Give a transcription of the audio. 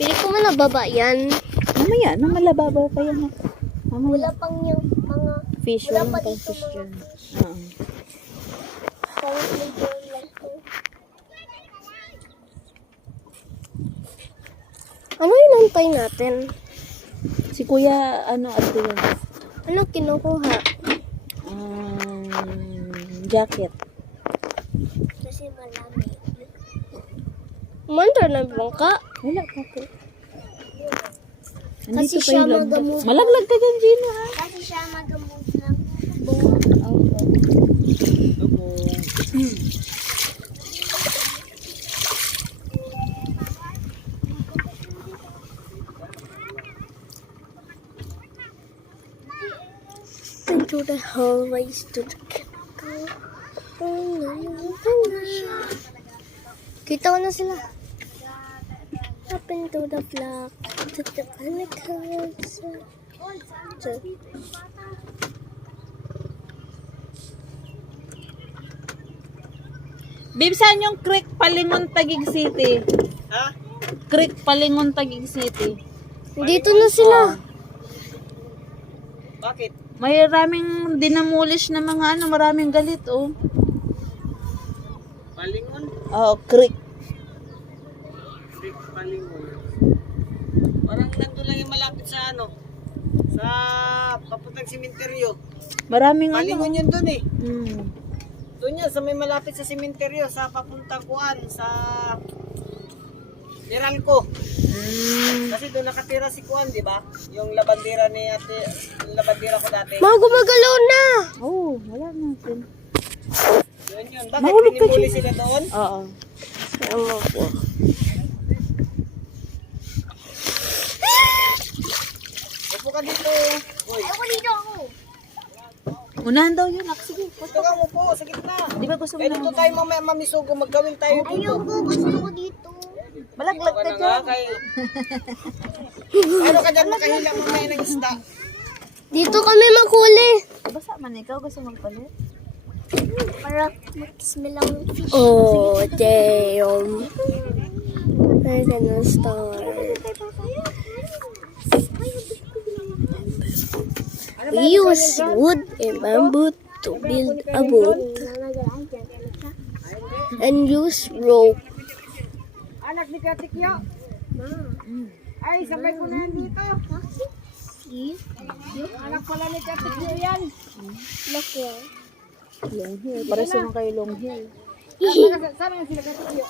Pili ko man nababa yan. Mamaya, na malababaw pa yan. Wala pang yung mga Fish, wala walang pa pang dito fish mga dyan. fish. Oo. Parang medyo lang to. Ano yung nantay natin? Si Kuya, at yun? Ano kinukuha? Jacket. Kasi malamig. Mantar na bangka. Wala pa po. Kasi Andito pa siya yung lambak. magamot. Malaglag ka dyan, Gino, ha? Kasi siya magamot ng into the hallways to the kita ko na sila. Up into the block to the panicles. Babe, saan yung Creek Palingon, Taguig City? Ha? Creek Palingon, Taguig City. Dito na sila. Bakit? May maraming dinamulish na mga maraming galit, oh. Palingon? Oo, Creek. Creek Palingon. Parang nandun lang yung malapit sa sa papuntang simenteryo. Maraming Palingon yun dun eh. Hmm. Doon yan, sa may malapit sa simenteryo, sa papuntang Kuan, sa Meralco. Kasi doon nakatira si Kuan, di ba? Yung labandera ni ate, yung labandera ko dati. Mga gumagalaw na. Oh, wala natin. Doon yun. Bakit Mahulog ka pinimuli dyan. sila doon? Oo. Ewan ko. Upo ka dito. Uy, Ako dito ako. Unahan daw yun, sige. gusto ka upo sa gitna. Di ba gusto mo Kaya dito na? tayo mamaya mamisugo, magkawin tayo dito. Ayoko, gusto ko dito. Malaglag ka na nga dyan. kay... Ano ka dyan makahila mamaya ng isda? Dito kami maghuli. Basta man ikaw, gusto magpalit? Para mag-smell ang fish. Oh, damn. We're gonna start. We use wood and bamboo to build a boat and use rope. Anak ni Katikyo. Ay, sabay ko na yan dito. Anak pala ni Katikyo yan. Look here. Long hair. Para sa mga kayo long hair. Saan nga sila Katikyo?